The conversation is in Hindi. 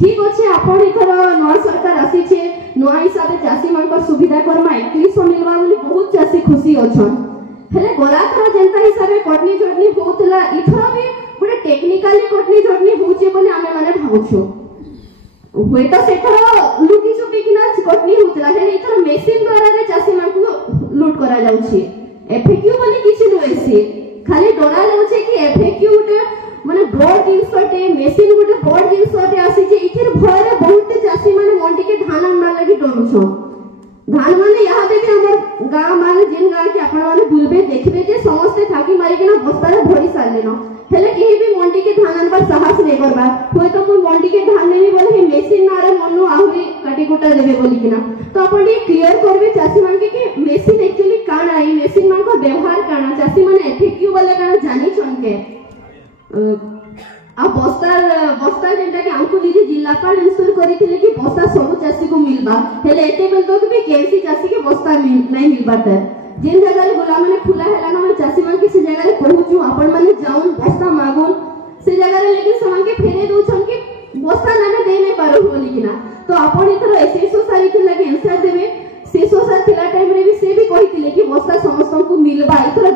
ठीक अच्छे आपण इथर नवा सरकार आसीछे नवा हिसाब से चासी मानकर सुविधा करमा 3100 मिलवा बोली बहुत चासी खुशी अछन हेले गला थर जेंता हिसाब से कटनी चटनी होतला इथर भी गोटे टेक्निकली कटनी चटनी होचे बोली आमे माने भाबुछु होय तो सेथर लुकी छुपी किना कटनी होतला हेले इथर मशीन द्वारा रे चासी मानकु लूट करा जाउछि एफएक्यू बोली किछि नोएसी खाली डरा जाउछि कि एफएक्यू उटे माने बोर्ड जिनसटे मशीन गुटे बोर्ड जिनसटे आसी जे इथिर भयरे बहुत चासी माने मंडी के धान आनबा लागि डरुछो धान माने यहाँ भी हमर गांव माने जिन गांव के आपण माने बुलबे देखबे जे समस्त थाकी मारी के ना बस्तारे भरी सारले न हेले केही भी मंडी के धान आनबा साहस नै करबा होय तो कोई मंडी के धान नै बोले मशीन नारे मनु आहुरी काटी कुटा देबे बोली किना तो आपण ये क्लियर करबे चासी मान के मशीन एक्चुअली काना आई मशीन मान को व्यवहार काना चासी माने एफएक्यू वाले काना जानि छनके आ बस्ता जेंटा कि हमको दीदी जिलापाल इंश्योर करिथिले कि बस्ता सब चासी को मिलबा हेले एते बेल तो कि केसी चासी के बस्ता नै मिलबा त जिन जगह रे गोला माने खुला हैला न चासी मान किसी जगह रे पहुंचू आपण माने जाउन बस्ता मागुन से जगह रे लेकिन समान के फेरे दउ छन कि बस्ता नामे दे नै पारो बोली किना तो आपण इथर एसएसओ सारी के लागि आंसर देबे सेसो सार थिला टाइम रे भी से भी कहिथिले कि बस्ता समस्त को मिलबा इथर